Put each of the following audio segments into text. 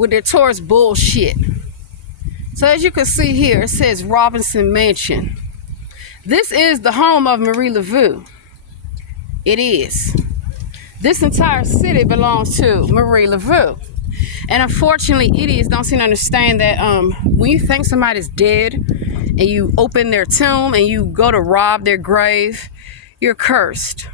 with their tourist bullshit. So as you can see here, it says Robinson Mansion. This is the home of Marie Laveau. It is. This entire city belongs to Marie Laveau. And unfortunately, idiots don't seem to understand that when you think somebody's dead and you open their tomb and you go to rob their grave, you're cursed.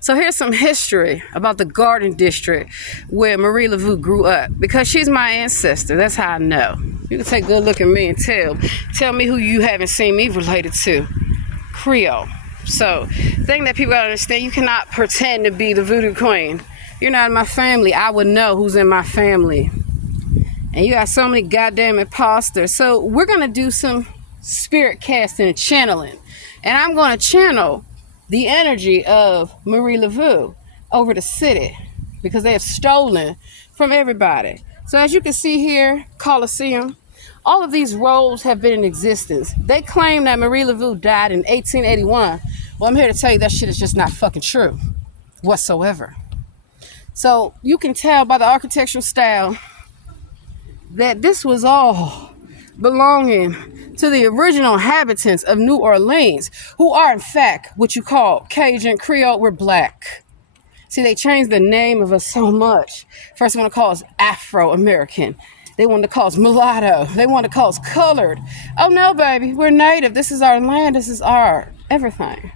So here's some history about the Garden District where Marie Laveau grew up, because she's my ancestor. That's how I know. You can take a good look at me and tell me who you haven't seen me related to. Creole. So the thing that people gotta understand, you cannot pretend to be the voodoo queen. You're not in my family. I would know who's in my family. And you got so many goddamn imposters. So we're gonna do some spirit casting and channeling. And I'm gonna channel the energy of Marie Laveau over the city, because they have stolen from everybody. So as you can see here, Colosseum, all of these roads have been in existence. They claim that Marie Laveau died in 1881. Well, I'm here to tell you that shit is just not fucking true whatsoever. So you can tell by the architectural style that this was all belonging to the original inhabitants of New Orleans, who are in fact what you call Cajun Creole. We're black. See, they changed the name of us so much. First they want to call us Afro-American. They want to call us mulatto. They want to call us colored. Oh no, baby, we're native. This is our land. This is our everything.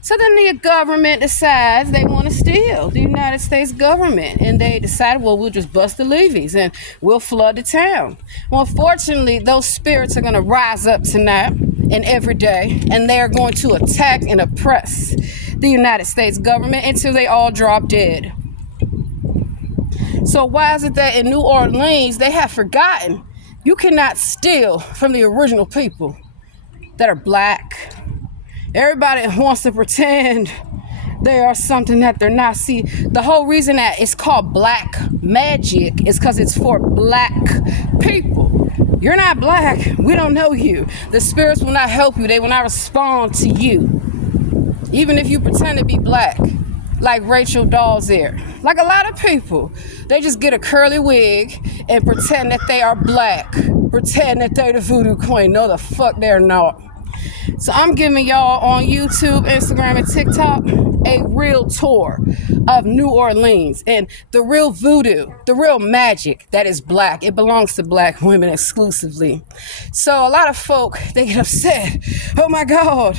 So then the government decides they want to steal, the United States government. And they decide, well, we'll just bust the levees and we'll flood the town. Well, fortunately, those spirits are going to rise up tonight and every day, and they are going to attack and oppress the United States government until they all drop dead. So why is it that in New Orleans, they have forgotten you cannot steal from the original people that are black? Everybody wants to pretend they are something that they're not. See, the whole reason that it's called black magic is because it's for black people. You're not black. We don't know you. The spirits will not help you. They will not respond to you. Even if you pretend to be black, like Rachel Dolezal. Like a lot of people, they just get a curly wig and pretend that they are black. Pretend that they're the voodoo queen. No, the fuck they're not. So I'm giving y'all on YouTube, Instagram, and TikTok a real tour of New Orleans and the real voodoo, the real magic that is black. It belongs to black women exclusively. So a lot of folk, they get upset. Oh my God.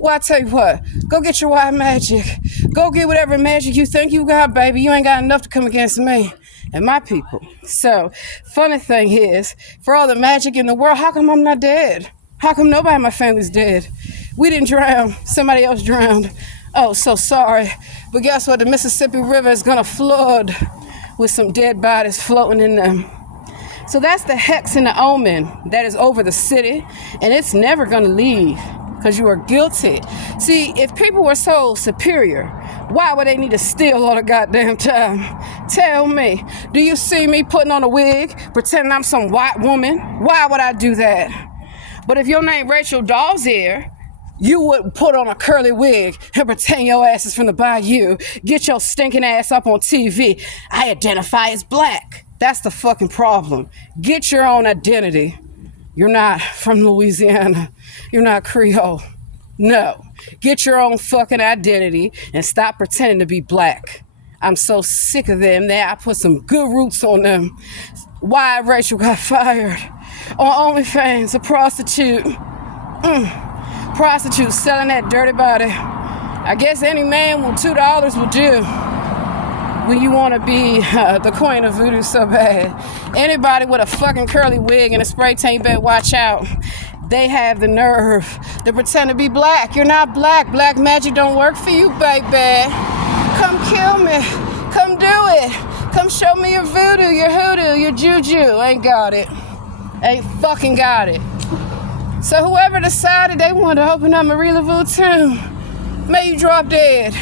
Well, I tell you what, go get your white magic. Go get whatever magic you think you got, baby. You ain't got enough to come against me and my people. So funny thing is, for all the magic in the world, how come I'm not dead? How come nobody in my family's dead? We didn't drown. Somebody else drowned. Oh, so sorry. But guess what? The Mississippi River is going to flood with some dead bodies floating in them. So that's the hex and the omen that is over the city. And it's never going to leave because you are guilty. See, if people were so superior, why would they need to steal all the goddamn time? Tell me, do you see me putting on a wig, pretending I'm some white woman? Why would I do that? But if your name Rachel Dolezal, you would put on a curly wig and pretend your ass is from the bayou. Get your stinking ass up on TV. I identify as black. That's the fucking problem. Get your own identity. You're not from Louisiana. You're not Creole. No. Get your own fucking identity and stop pretending to be black. I'm so sick of them that I put some good roots on them. Why Rachel got fired? On OnlyFans, a prostitute. Prostitute selling that dirty body. I guess any man with $2 will do when you want to be the queen of voodoo so bad. Anybody with a fucking curly wig and a spray tan, you better watch out. They have the nerve to pretend to be black. You're not black. Black magic don't work for you, baby. Come kill me. Come do it. Come show me your voodoo, your hoodoo, your juju. Ain't got it. Ain't fucking got it. So whoever decided they wanted to open up Marie Laveau tomb, may you drop dead.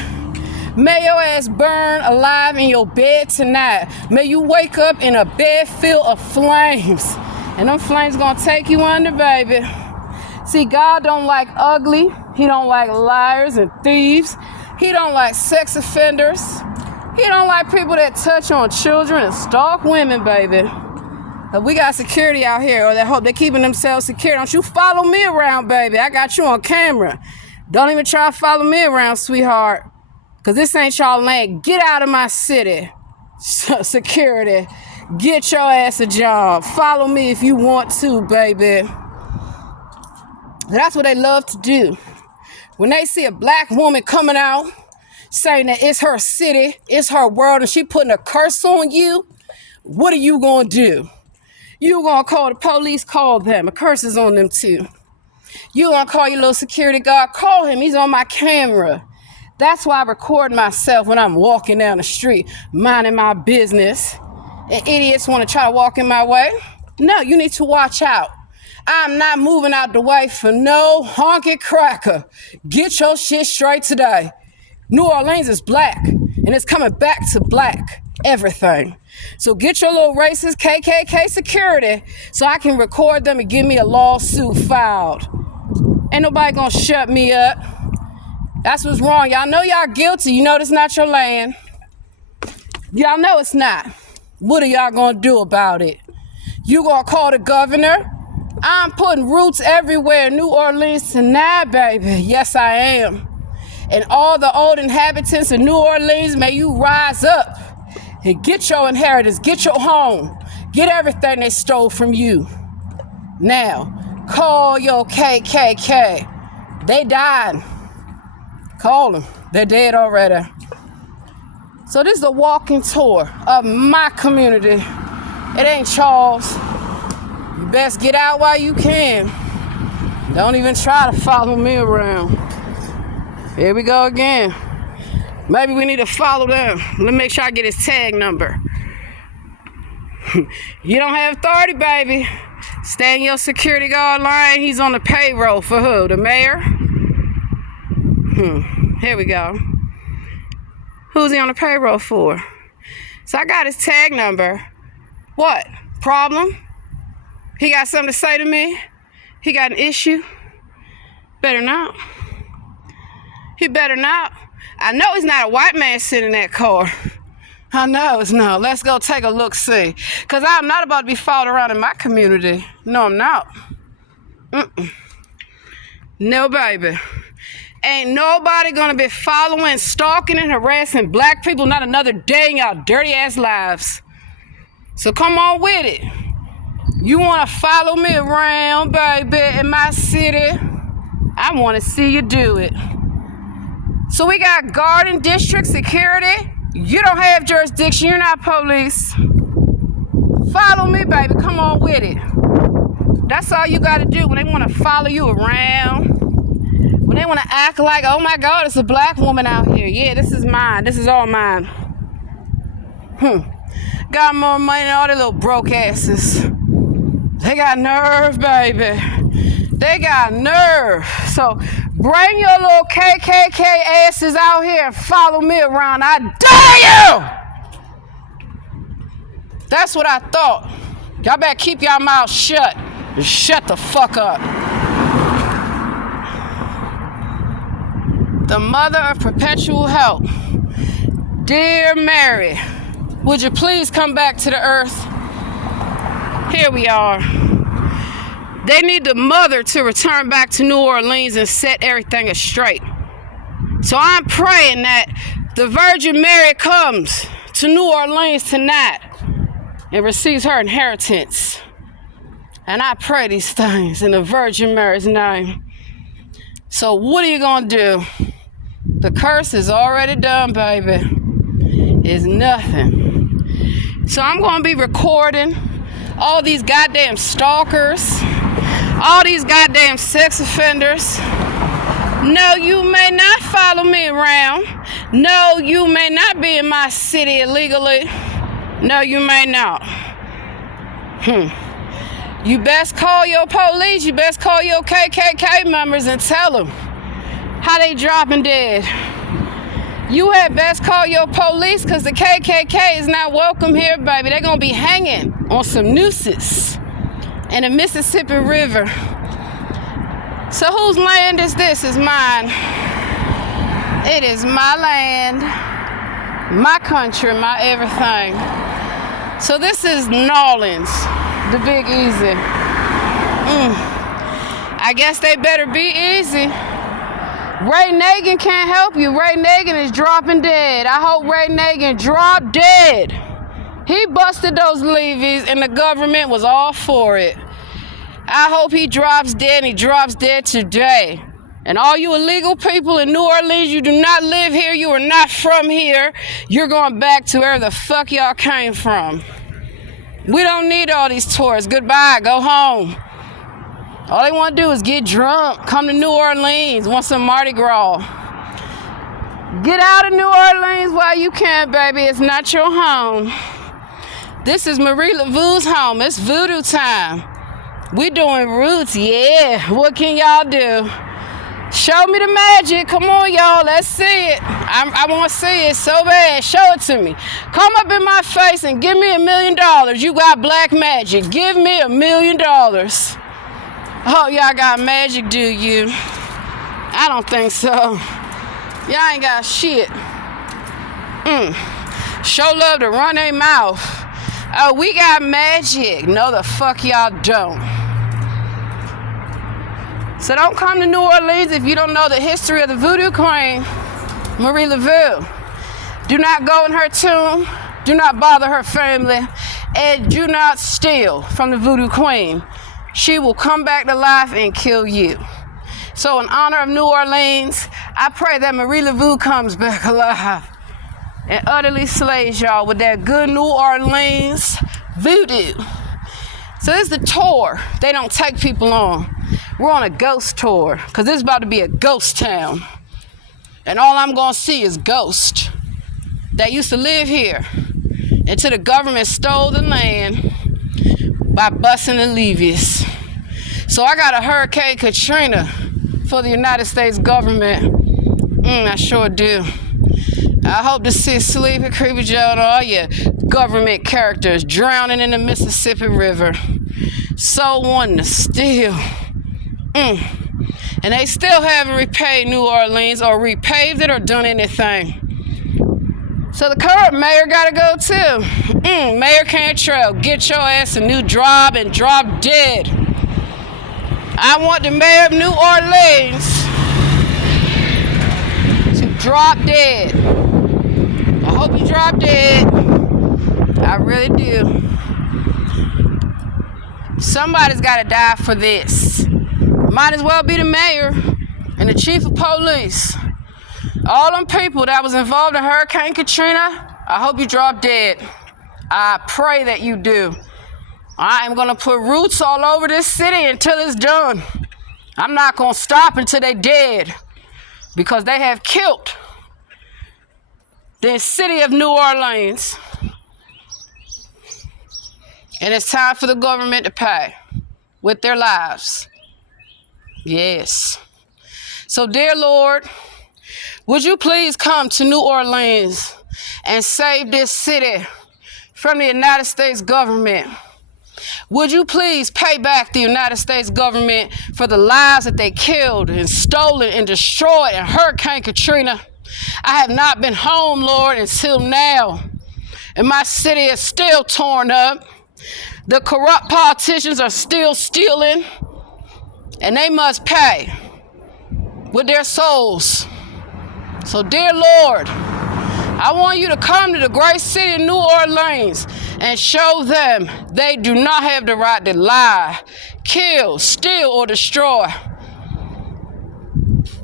May your ass burn alive in your bed tonight. May you wake up in a bed filled of flames. And them flames gonna take you under, baby. See, God don't like ugly. He don't like liars and thieves. He don't like sex offenders. He don't like people that touch on children and stalk women, baby. We got security out here, or they hope they're keeping themselves secure. Don't you follow me around, baby. I got you on camera. Don't even try to follow me around, sweetheart. Because this ain't y'all land. Get out of my city. Security. Get your ass a job. Follow me if you want to, baby. That's what they love to do. When they see a black woman coming out saying that it's her city, it's her world, and she putting a curse on you, what are you going to do? You going to call the police? Call them. A curse is on them too. You going to call your little security guard? Call him. He's on my camera. That's why I record myself when I'm walking down the street, minding my business, and idiots want to try to walk in my way. No, you need to watch out. I'm not moving out the way for no honky cracker. Get your shit straight today. New Orleans is black, and it's coming back to black everything. So get your little racist KKK security so I can record them and get me a lawsuit filed. Ain't nobody gonna shut me up. That's what's wrong. Y'all know y'all guilty. You know this not your land. Y'all know it's not. What are y'all gonna do about it? You gonna call the governor? I'm putting roots everywhere in New Orleans tonight, baby. Yes, I am. And all the old inhabitants of New Orleans, may you rise up and get your inheritance, get your home, get everything they stole from you. Now, call your KKK. They died. Call them. They're dead already. So this is a walking tour of my community. It ain't Charles. You best get out while you can. Don't even try to follow me around. Here we go again. Maybe we need to follow them. Let me make sure I get his tag number. You don't have authority, baby. Stay in your security guard line. He's on the payroll for who? The mayor? Here we go. Who's he on the payroll for? So I got his tag number. What? Problem? He got something to say to me? He got an issue? Better not. He better not. I know he's not a white man sitting in that car. I know it's not. Let's go take a look-see. Because I'm not about to be followed around in my community. No, I'm not. No, baby. Ain't nobody gonna be following, stalking, and harassing black people not another day in y'all dirty-ass lives. So come on with it. You wanna follow me around, baby, in my city? I wanna see you do it. So we got Garden District Security. You don't have jurisdiction, you're not police. Follow me, baby, come on with it. That's all you gotta do when they wanna follow you around. When they wanna act like, oh my God, it's a black woman out here. Yeah, this is mine, this is all mine. Got more money than all the little broke asses. They got nerve, baby. They got nerve. So bring your little KKK asses out here and follow me around. I dare you! That's what I thought. Y'all better keep y'all mouths shut and shut the fuck up. The mother of perpetual help. Dear Mary, would you please come back to the earth? Here we are. They need the mother to return back to New Orleans and set everything straight. So I'm praying that the Virgin Mary comes to New Orleans tonight and receives her inheritance. And I pray these things in the Virgin Mary's name. So what are you gonna do? The curse is already done, baby. It's nothing. So I'm gonna be recording all these goddamn stalkers, all these goddamn sex offenders. No, you may not follow me around. No, you may not be in my city illegally. No, you may not. You best call your police. You best call your KKK members and tell them how they dropping dead. You had best call your police because the KKK is not welcome here, baby. They're going to be hanging on some nooses in the Mississippi River. So whose land is this? It's mine. It is my land, my country, my everything. So this is Nolans. The Big Easy. I guess they better be easy. Ray Nagin can't help you. Ray Nagin is dropping dead. I hope Ray Nagin drop dead. He busted those levees and the government was all for it. I hope he drops dead and he drops dead today. And all you illegal people in New Orleans, you do not live here. You are not from here. You're going back to where the fuck y'all came from. We don't need all these tourists. Goodbye. Go home. All they want to do is get drunk, come to New Orleans, want some Mardi Gras. Get out of New Orleans while you can, baby. It's not your home. This is Marie Laveau's home. It's voodoo time. We doing roots, yeah. What can y'all do? Show me the magic. Come on, y'all. Let's see it. I want to see it so bad. Show it to me. Come up in my face and give me $1 million. You got black magic. Give me $1 million. Oh, y'all got magic, do you? I don't think so. Y'all ain't got shit. Show love to run their mouth. Oh, we got magic. No, the fuck y'all don't. So don't come to New Orleans if you don't know the history of the voodoo queen, Marie Laveau. Do not go in her tomb. Do not bother her family. And do not steal from the voodoo queen. She will come back to life and kill you. So in honor of New Orleans, I pray that Marie Laveau comes back alive and utterly slays y'all with that good New Orleans voodoo. So this is the tour they don't take people on. We're on a ghost tour because this is about to be a ghost town. And all I'm going to see is ghosts that used to live here until the government stole the land by busting the levees. So I got a Hurricane Katrina for the United States government. I sure do. I hope to see Sleepy, Creepy Joe, and all your government characters drowning in the Mississippi River. So wanting to steal. And they still haven't repaid New Orleans or repaved it or done anything. So the current mayor gotta go too. Mayor Cantrell, get your ass a new job and drop dead. I want the mayor of New Orleans to drop dead. I hope you drop dead. I really do. Somebody's gotta die for this. Might as well be the mayor and the chief of police. All them people that was involved in Hurricane Katrina, I hope you drop dead. I pray that you do. I am going to put roots all over this city until it's done. I'm not going to stop until they're dead because they have killed the city of New Orleans. And it's time for the government to pay with their lives. Yes. So, dear Lord, would you please come to New Orleans and save this city from the United States government? Would you please pay back the United States government for the lives that they killed and stolen and destroyed in Hurricane Katrina? I have not been home, Lord, until now. And my city is still torn up. The corrupt politicians are still stealing. And they must pay with their souls. So, dear Lord, I want you to come to the great city of New Orleans and show them they do not have the right to lie, kill, steal, or destroy.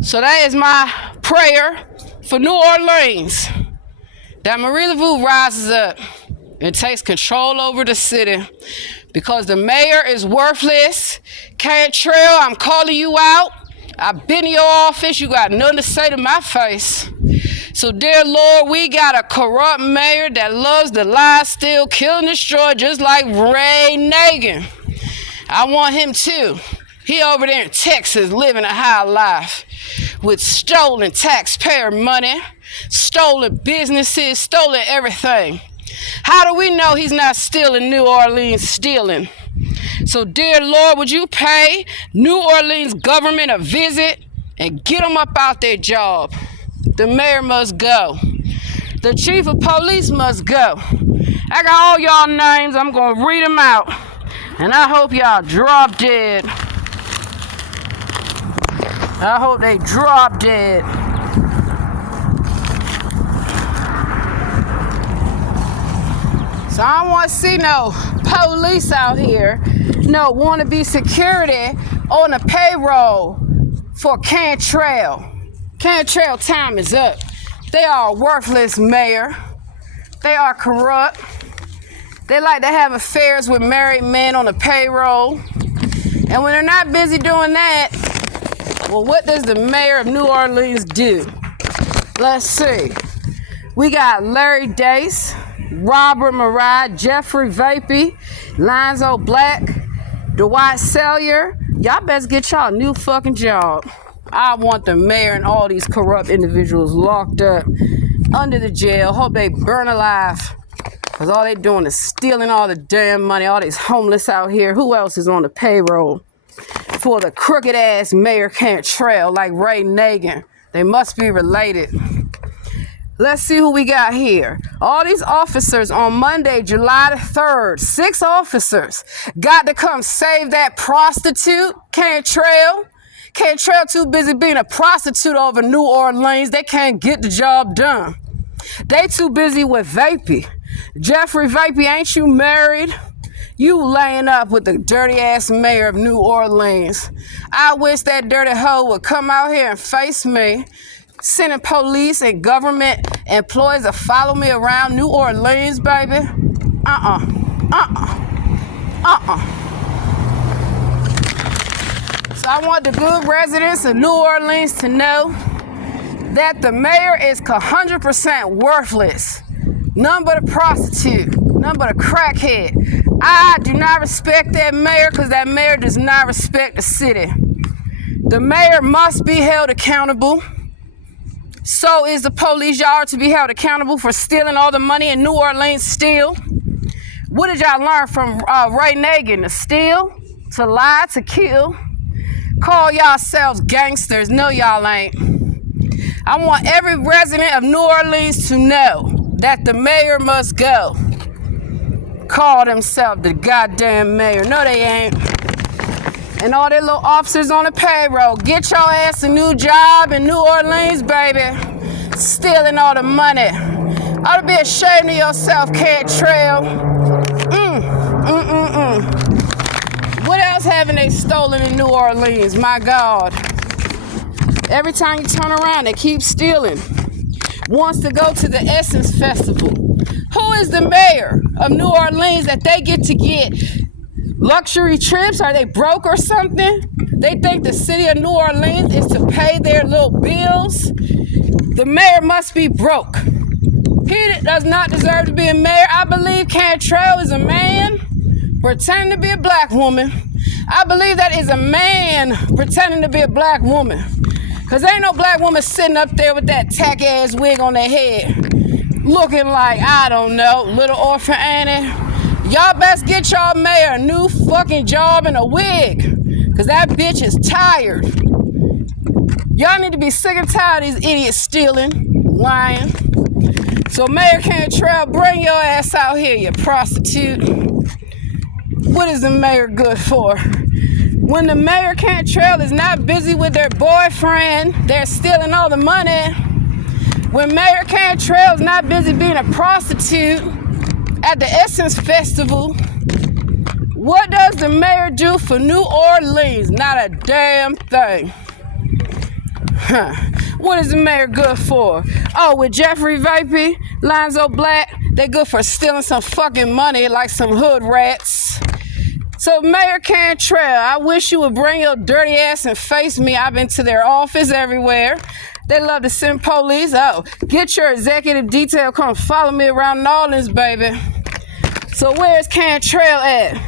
So that is my prayer for New Orleans, that Marie Laveau rises up and takes control over the city because the mayor is worthless. Cantrell, I'm calling you out. I've been in your office. You got nothing to say to my face. So, dear Lord, we got a corrupt mayor that loves to lie, steal, kill, and destroy, just like Ray Nagin. I want him too. He over there in Texas living a high life with stolen taxpayer money, stolen businesses, stolen everything. How do we know he's not still in New Orleans stealing? So, dear Lord, would you pay New Orleans government a visit and get them up out their job? The mayor must go. The chief of police must go. I got all y'all names. I'm going to read them out. And I hope y'all drop dead. I hope they drop dead. So I don't want to see no police out here, no wannabe security on the payroll for Cantrell. Cantrell time is up. They are a worthless mayor. They are corrupt. They like to have affairs with married men on the payroll. And when they're not busy doing that, well, what does the mayor of New Orleans do? Let's see. We got Larry Dace, Robert Murad, Jeffrey Vapey, Lonzo Black, Dwight Sellier. Y'all best get y'all a new fucking job. I want the mayor and all these corrupt individuals locked up under the jail. Hope they burn alive. Because all they doing is stealing all the damn money. All these homeless out here. Who else is on the payroll for the crooked ass mayor Cantrell like Ray Nagin? They must be related. Let's see who we got here. All these officers on Monday, July the 3rd, 6 officers got to come save that prostitute, Cantrell. Cantrell too busy being a prostitute over New Orleans. They can't get the job done. They too busy with Vapey. Jeffrey Vapey, ain't you married? You laying up with the dirty ass mayor of New Orleans. I wish that dirty hoe would come out here and face me. Sending police and government employees to follow me around New Orleans, baby. So I want the good residents of New Orleans to know that the mayor is 100% worthless. None but a prostitute, none but a crackhead. I do not respect that mayor because that mayor does not respect the city. The mayor must be held accountable. So is the police. Y'all are to be held accountable for stealing all the money in New Orleans still. What did y'all learn from Ray Nagin? To steal, to lie, to kill. Call yourselves gangsters. No, y'all ain't. I want every resident of New Orleans to know that the mayor must go. Call themselves the goddamn mayor. No, they ain't. And all their little officers on the payroll. Get your ass a new job in New Orleans, baby. Stealing all the money. Ought to be ashamed of yourself, Cantrell. What else haven't they stolen in New Orleans? My God. Every time you turn around, they keep stealing. Wants to go to the Essence Festival. Who is the mayor of New Orleans that they get to get luxury trips? Are they broke or something? They think the city of New Orleans is to pay their little bills? The mayor must be broke. He does not deserve to be a mayor. I believe Cantrell is a man pretending to be a black woman. I believe that is a man pretending to be a black woman. Because ain't no black woman sitting up there with that tack-ass wig on their head looking like, I don't know, Little Orphan Annie. Y'all best get y'all mayor a new fucking job and a wig. Because that bitch is tired. Y'all need to be sick and tired of these idiots stealing, lying. So Mayor Cantrell, bring your ass out here, you prostitute. What is the mayor good for? When the mayor Cantrell is not busy with their boyfriend, they're stealing all the money. When Mayor Cantrell is not busy being a prostitute at the Essence Festival, what does the mayor do for New Orleans? Not a damn thing. What is the mayor good for? Oh, with Jeffrey Vapey, Lonzo Black, they good for stealing some fucking money like some hood rats. So Mayor Cantrell, I wish you would bring your dirty ass and face me. I've been to their office everywhere. They love to send police. Oh, get your executive detail, come follow me around New Orleans, baby. So where's Cantrell at?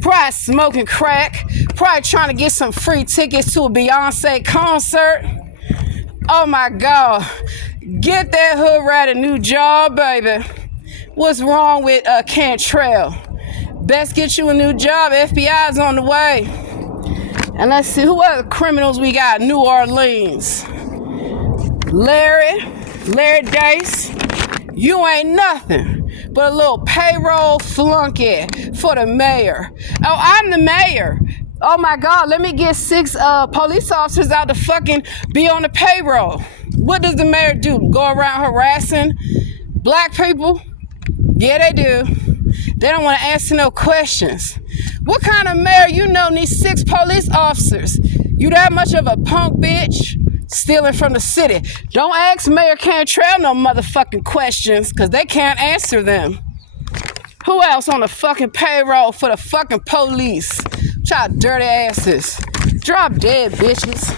Probably smoking crack. Probably trying to get some free tickets to a Beyonce concert. Oh my God. Get that hood rat a new job, baby. What's wrong with Cantrell? Best get you a new job. FBI's on the way. And let's see, who other criminals we got in New Orleans? Larry Dace. You ain't nothing but a little payroll flunky for the mayor. Oh, I'm the mayor. Oh my God, let me get 6 police officers out to fucking be on the payroll. What does the mayor do? Go around harassing black people? Yeah, they do. They don't want to answer no questions. What kind of mayor you know needs 6 police officers? You that much of a punk bitch? Stealing from the city. Don't ask Mayor Cantrell no motherfucking questions, because they can't answer them. Who else on the fucking payroll for the fucking police? Y'all dirty asses. Drop dead, bitches.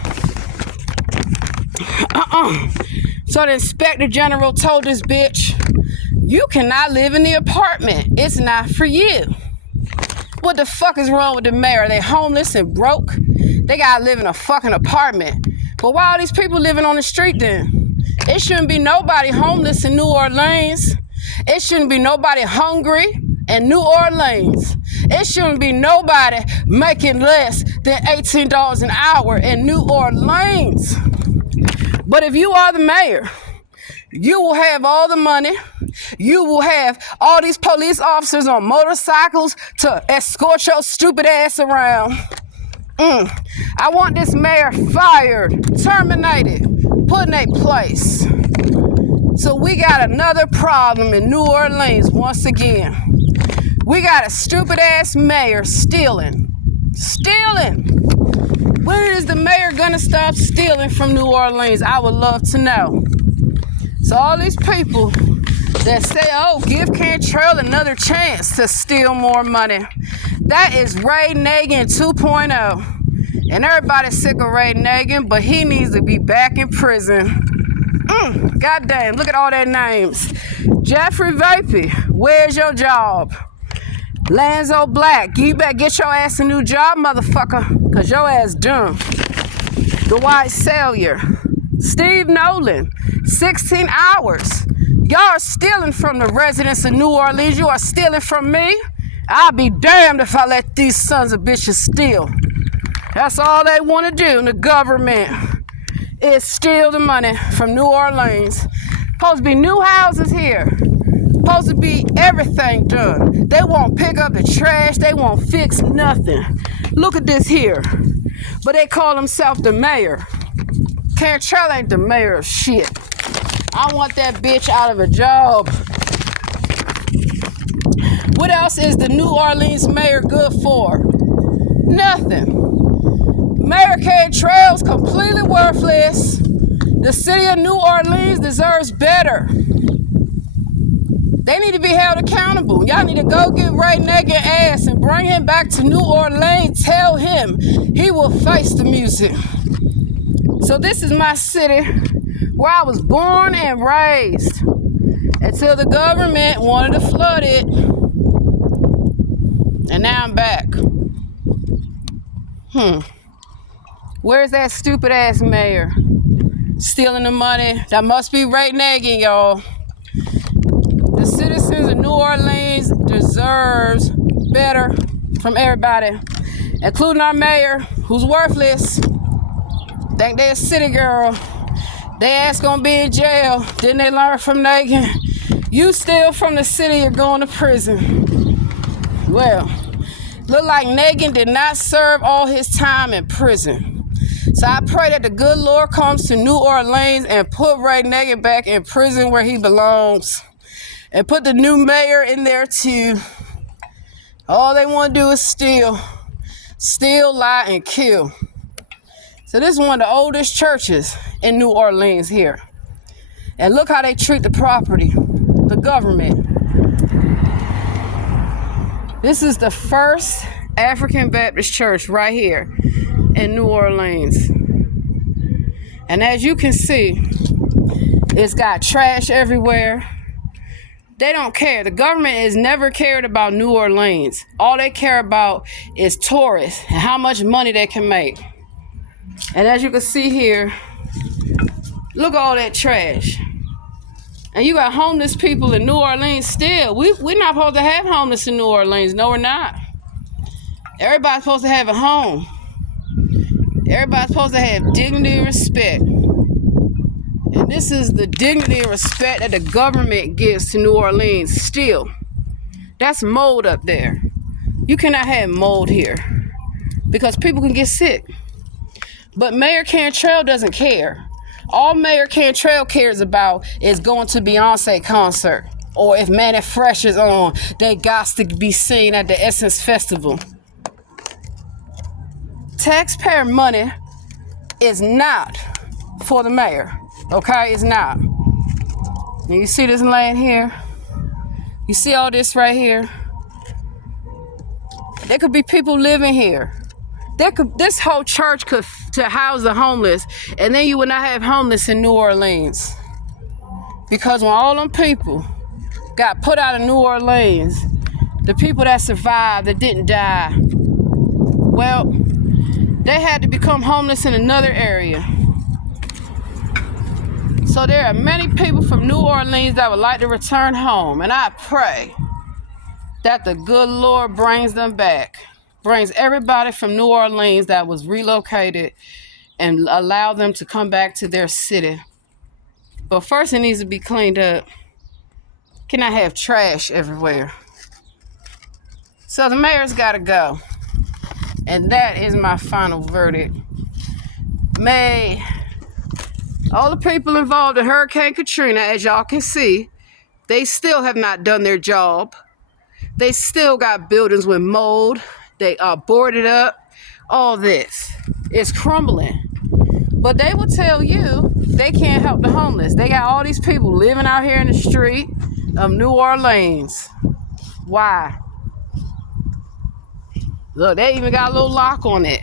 So the inspector general told this bitch, you cannot live in the apartment. It's not for you. What the fuck is wrong with the mayor? Are they homeless and broke? They gotta live in a fucking apartment. But why are these people living on the street then? It shouldn't be nobody homeless in New Orleans. It shouldn't be nobody hungry in New Orleans. It shouldn't be nobody making less than $18 an hour in New Orleans. But if you are the mayor, you will have all the money. You will have all these police officers on motorcycles to escort your stupid ass around. I want this mayor fired, terminated, put in a place. So we got another problem in New Orleans once again. We got a stupid ass mayor stealing. When is the mayor gonna stop stealing from New Orleans? I would love to know. So all these people that say, oh, give Cantrell another chance to steal more money. That is Ray Nagin 2.0. And everybody's sick of Ray Nagin, but he needs to be back in prison. God damn, look at all their names. Jeffrey Vapey, where's your job? Lanzo Black, you better get your ass a new job, motherfucker, because your ass dumb. Dwight Sellier, Steve Nolan, 16 hours. Y'all are stealing from the residents of New Orleans. You are stealing from me. I'll be damned if I let these sons of bitches steal. That's all they want to do in the government is steal the money from New Orleans. Supposed to be new houses here. Supposed to be everything done. They won't pick up the trash. They won't fix nothing. Look at this here. But they call themselves the mayor. Cantrell ain't the mayor of shit. I want that bitch out of a job. What else is the New Orleans mayor good for? Nothing. Mayor Cantrell's completely worthless. The city of New Orleans deserves better. They need to be held accountable. Y'all need to go get Ray Nagin ass and bring him back to New Orleans. Tell him he will face the music. So this is my city where I was born and raised until the government wanted to flood it. And now I'm back. Where's that stupid ass mayor? Stealing the money. That must be Ray Nagin, y'all. The citizens of New Orleans deserves better from everybody, including our mayor, who's worthless. Think they a city girl. They ass gonna be in jail. Didn't they learn from Nagin? You steal from the city, you're going to prison. Well, look like Nagin did not serve all his time in prison. So I pray that the good Lord comes to New Orleans and put Ray Nagin back in prison where he belongs. And put the new mayor in there too. All they want to do is steal. Steal, lie, and kill. So this is one of the oldest churches in New Orleans here. And look how they treat the property, the government. This is the first African Baptist church right here in New Orleans. And as you can see, it's got trash everywhere. They don't care. The government has never cared about New Orleans. All they care about is tourists and how much money they can make. And as you can see here, look at all that trash. And you got homeless people in New Orleans still. We're not supposed to have homeless in New Orleans. No, we're not. Everybody's supposed to have a home. Everybody's supposed to have dignity and respect. And This is the dignity and respect that the government gives to New Orleans still. That's mold up there. You cannot have mold here because people can get sick. But Mayor Cantrell doesn't care. All Mayor Cantrell cares about is going to Beyonce concert. Or if Manny Fresh is on, they got to be seen at the Essence Festival. Taxpayer money is not for the mayor. Okay, it's not. And you see this land here? You see all this right here? There could be people living here. This whole church could to house the homeless, and then you would not have homeless in New Orleans. Because when all them people got put out of New Orleans, the people that survived, that didn't die, well, they had to become homeless in another area. So there are many people from New Orleans that would like to return home, and I pray that the good Lord brings them back. Brings everybody from New Orleans that was relocated and allow them to come back to their city. But first it needs to be cleaned up. Cannot have trash everywhere. So the mayor's got to go. And that is my final verdict. May all the people involved in Hurricane Katrina, as y'all can see, they still have not done their job. They still got buildings with mold. They are boarded up. All this is crumbling. But they will tell you they can't help the homeless. They got all these people living out here in the street of New Orleans. Why? Look, they even got a little lock on it.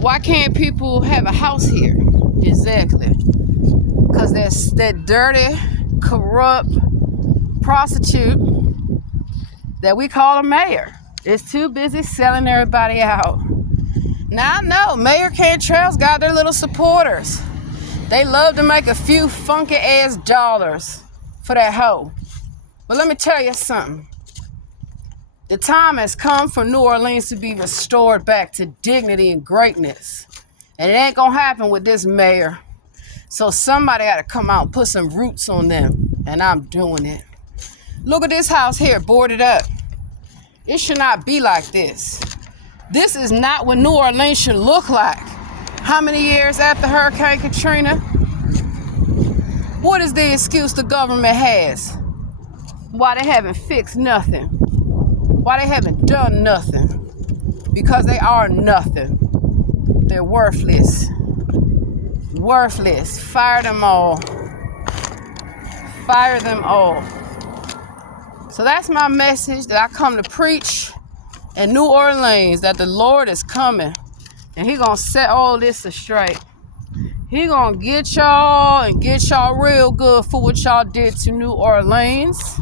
Why can't people have a house here? Exactly. Because there's that dirty, corrupt prostitute that we call a mayor. It's too busy selling everybody out. Now I know Mayor Cantrell's got their little supporters. They love to make a few funky ass dollars for that hoe. But let me tell you something. The time has come for New Orleans to be restored back to dignity and greatness. And it ain't gonna happen with this mayor. So somebody gotta come out and put some roots on them. And I'm doing it. Look at this house here, boarded up. It should not be like this. This is not what New Orleans should look like. How many years after Hurricane Katrina? What is the excuse the government has? Why they haven't fixed nothing? Why they haven't done nothing? Because they are nothing. They're worthless. Worthless. Fire them all. Fire them all. So that's my message that I come to preach in New Orleans, that the Lord is coming and he gonna set all this straight. He gonna get y'all and get y'all real good for what y'all did to New Orleans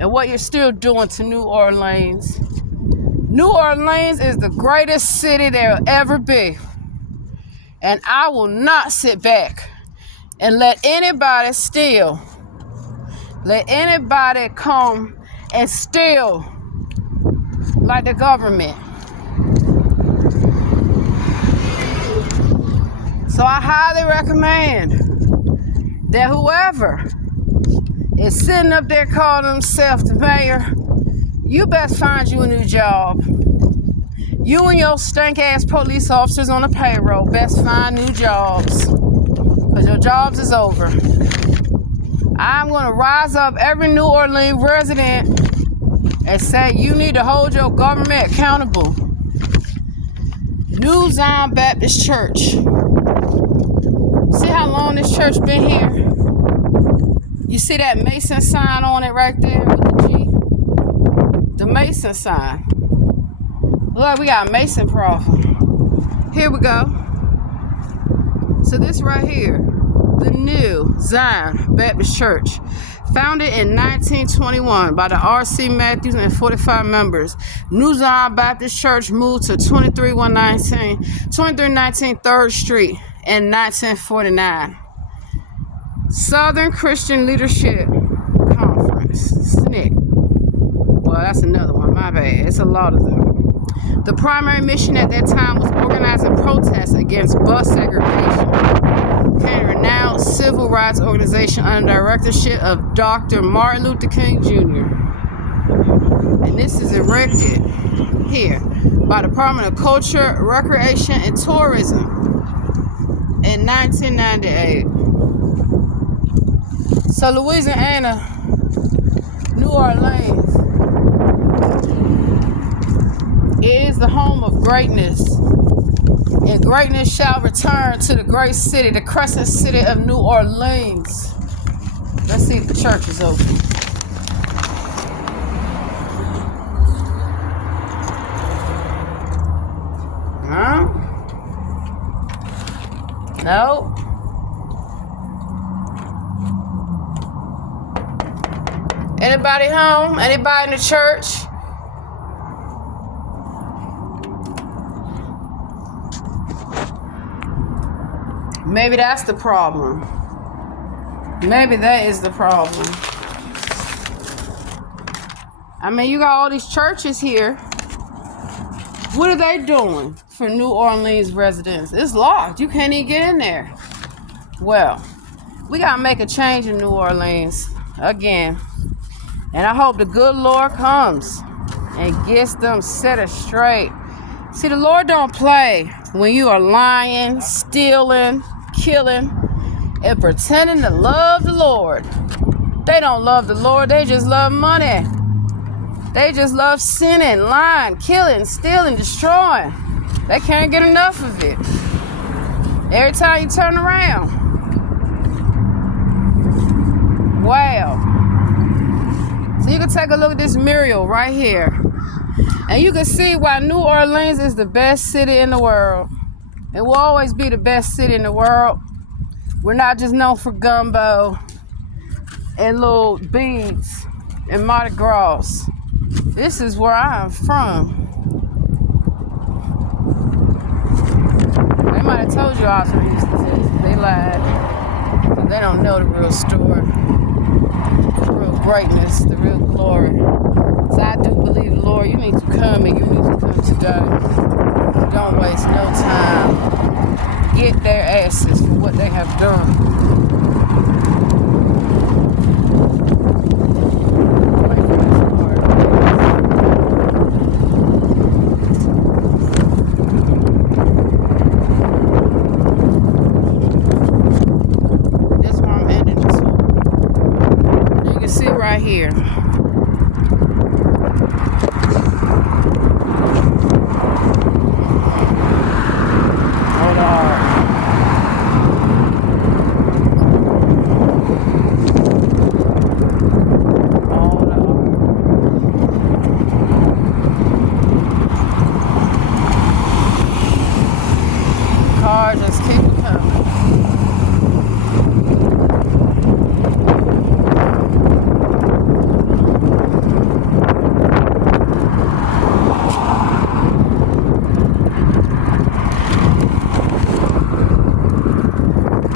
and what you're still doing to New Orleans. New Orleans is the greatest city there will ever be. And I will not sit back and let anybody steal. Let anybody come and steal like the government. So I highly recommend that whoever is sitting up there calling themselves the mayor, you best find you a new job. You and your stank-ass police officers on the payroll best find new jobs, because your jobs is over. I'm going to rise up every New Orleans resident and say you need to hold your government accountable. New Zion Baptist Church. See how long this church been here? You see that Mason sign on it right there with the G? The Mason sign. Look, we got a Mason problem. Here we go. So this right here, the New Zion Baptist Church, founded in 1921 by the R.C. Matthews and 45 members. New Zion Baptist Church moved to 2319 3rd Street in 1949. Southern Christian Leadership Conference, SNCC. Well, that's another one, my bad. It's a lot of them. The primary mission at that time was organizing protests against bus segregation. Okay, renowned civil rights organization under directorship of Dr. Martin Luther King Jr. And this is erected here by the Department of Culture, Recreation, and Tourism in 1998. So Louisiana, New Orleans, is the home of greatness. And greatness shall return to the great city, the crescent city of New Orleans. Let's see if the church is open. Huh? No. Anybody home? Anybody in the church? Maybe that's the problem. Maybe that is the problem. I mean, you got all these churches here. What are they doing for New Orleans residents? It's locked. You can't even get in there. Well, we got to make a change in New Orleans again. And I hope the good Lord comes and gets them set straight. See, the Lord don't play when you are lying, stealing, killing, and pretending to love the Lord. They don't love the Lord. They just love money. They just love sinning, lying, killing, stealing, destroying. They can't get enough of it. Every time you turn around. Wow. So you can take a look at this mural right here. And you can see why New Orleans is the best city in the world. It will always be the best city in the world. We're not just known for gumbo and little beads and Mardi Gras. This is where I'm from. They might have told you all some instances. They lied. But they don't know the real story. The real greatness, the real glory. So I do believe, Lord, you need to come and you need to come today. Don't waste no time. Get their asses for what they have done. That's why I'm ending this one. You can see right here. Cars just keep coming.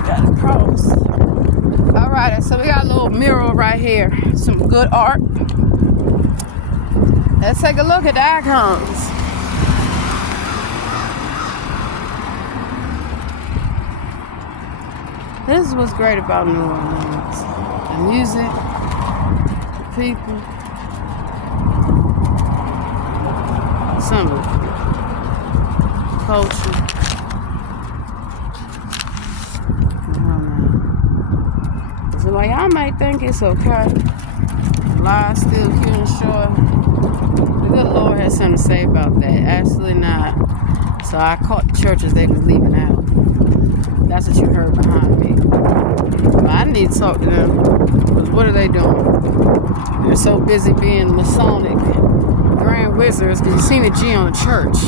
Got to cross. All right, so we got a little mural right here. Some good art. Let's take a look at the icons. This is what's great about New Orleans. The music, the people, some of it, culture. So while y'all might think it's okay, lie, steal, kill, and destroy, the good Lord has something to say about that. Absolutely not. So I caught the churches they was leaving out. That's what you heard behind me. But I need to talk to them. Because what are they doing? They're so busy being Masonic Grand Wizards because you seen the G on the church.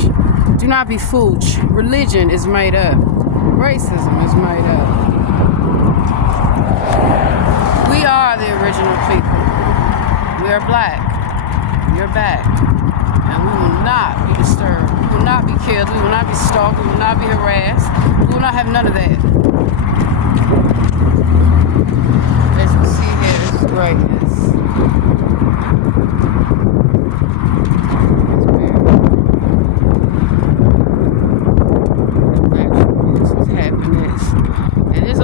Do not be fooled. Religion is made up. Racism is made up. We are the original people. We are black. We are back. And we will not be disturbed. We will not be killed. We will not be stalked. We will not be harassed. We will not have none of that. As you see here, this is greatness. This is happiness. And this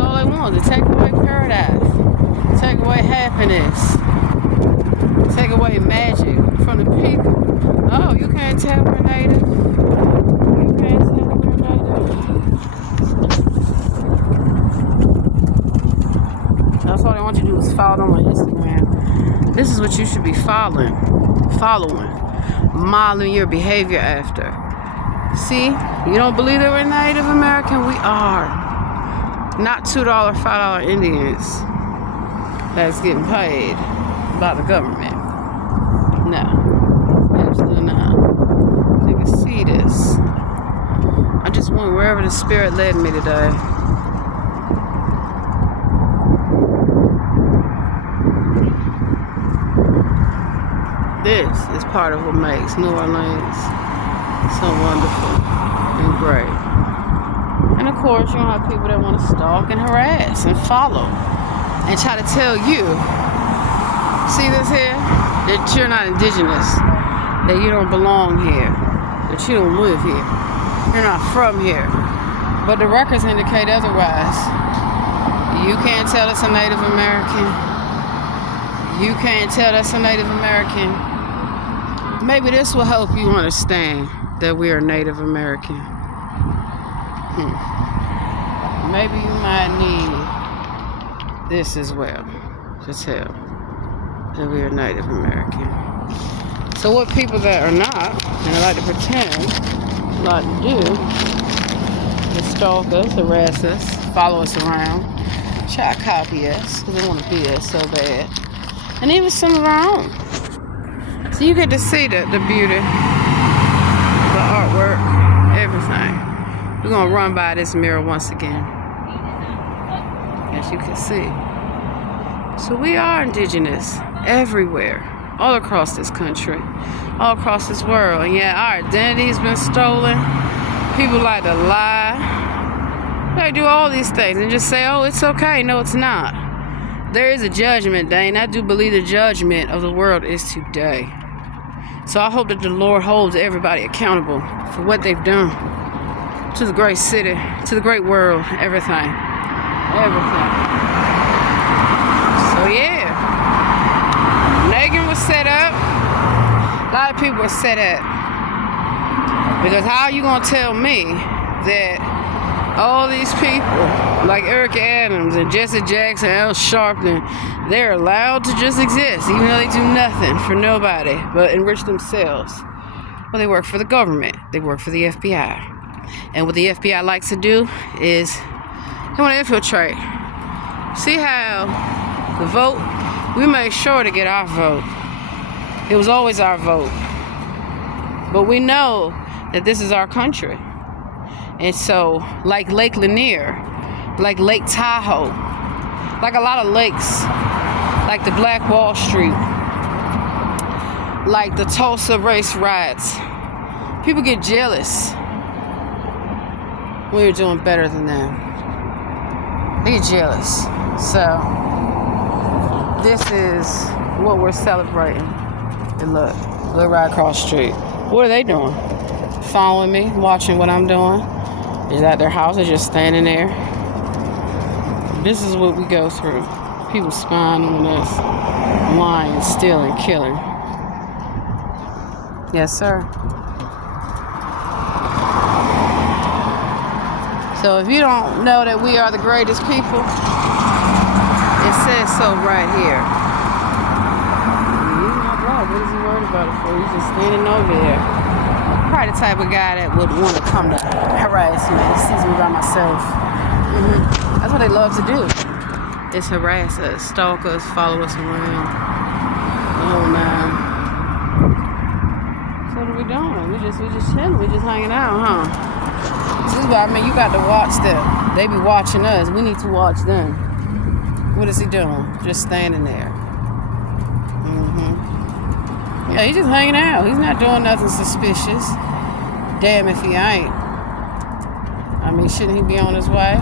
you can't tell we're native. You can't tell we're native. That's all they want you to do is follow them on Instagram. This is what you should be following, modeling your behavior after. See, you don't believe that we're Native American? We are. Not $2, $5 Indians that's getting paid by the government. No, absolutely not. You can see this. I just went wherever the Spirit led me today. This is part of what makes New Orleans so wonderful and great. And of course, you're gonna have people that want to stalk and harass and follow and try to tell you, see this here, that you're not indigenous, that you don't belong here, that you don't live here, you're not from here. But the records indicate otherwise. You can't tell us a Native American. You can't tell us a Native American. Maybe this will help you understand that we are Native American. Maybe you might need this as well to tell that we are Native American. So what people that are not, and like to pretend, like to do, is stalk us, harass us, follow us around, try to copy us, because they want to be us so bad. And even some of our own. So you get to see the beauty, the artwork, everything. We're going to run by this mirror once again, as you can see. So we are indigenous everywhere, all across this country, all across this world. And yeah, our identity has been stolen. People like to lie. They do all these things and just say, oh, it's okay. No, it's not. There is a judgment day, and I do believe the judgment of the world is today. So I hope that the Lord holds everybody accountable for what they've done to the great city, to the great world, everything. Everything. So yeah, Nagin was set up. A lot of people were set up. Because how are you going to tell me that all these people, like Eric Adams and Jesse Jackson, Al Sharpton, they're allowed to just exist, even though they do nothing for nobody but enrich themselves? Well, they work for the government. They work for the FBI. And what the FBI likes to do is they want to infiltrate. See how the vote, we made sure to get our vote. It was always our vote. But we know that this is our country. And so, like Lake Lanier, like Lake Tahoe, like a lot of lakes, like the Black Wall Street, like the Tulsa race riots, people get jealous when you're doing better than them. They get jealous. So, this is what we're celebrating. And look right across the street. What are they doing? Following me, watching what I'm doing. Is at their house, they're just standing there. This is what we go through. People spying on us, lying, stealing, killing. Yes, sir. So if you don't know that we are the greatest people, it says so right here. He's not black. What is he worried about it for? He's just standing over there. Probably the type of guy that would want to come to harass me. He sees me by myself. That's what they love to do. Is harass us, stalk us, follow us around. Oh man. So what are we doing? We just chilling. We just hanging out, huh? This is what I mean. You got to watch them. They be watching us. We need to watch them. What is he doing? Just standing there. Yeah, he's just hanging out. He's not doing nothing suspicious. Damn if he ain't. I mean, shouldn't he be on his way?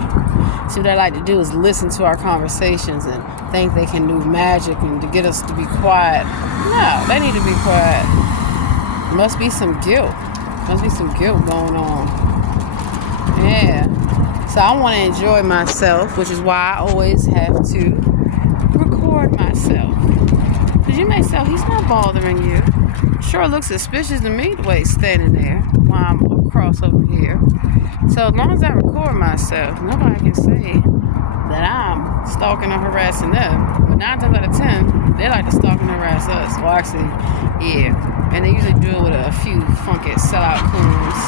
See, what they like to do is listen to our conversations and think they can do magic and to get us to be quiet. No, they need to be quiet. Must be some guilt. Must be some guilt going on. Yeah. So I want to enjoy myself, which is why I always have to record myself. Because you may say, he's not bothering you. sure looks suspicious to me the way he's standing there while I'm across over here. So as long as I record myself, nobody can say that I'm stalking or harassing them. But 9 times out of 10, they like to stalk and harass us. Well, actually, yeah. And they usually do it with a few funky sellout coons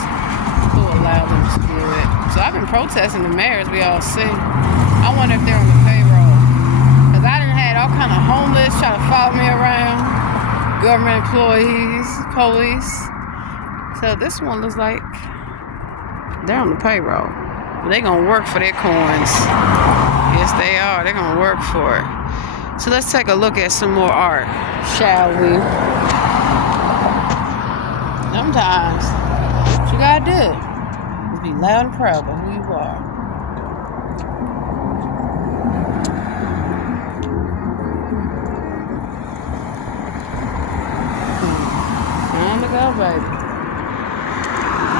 who allow them to do it. So I've been protesting the mayor, as we all see. I wonder if they're on the payroll. Because I done had all kind of homeless try to follow me around. Government employees, police. So this one looks like they're on the payroll. They're going to work for their coins. Yes, they are. They're going to work for it. So let's take a look at some more art, shall we? Sometimes, what you got to do is be loud and proud about who you are. Time to go, baby.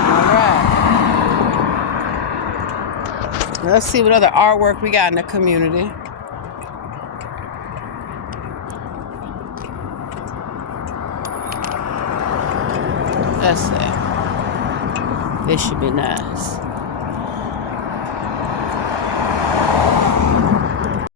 All right. Let's see what other artwork we got in the community. Let's see. This should be nice.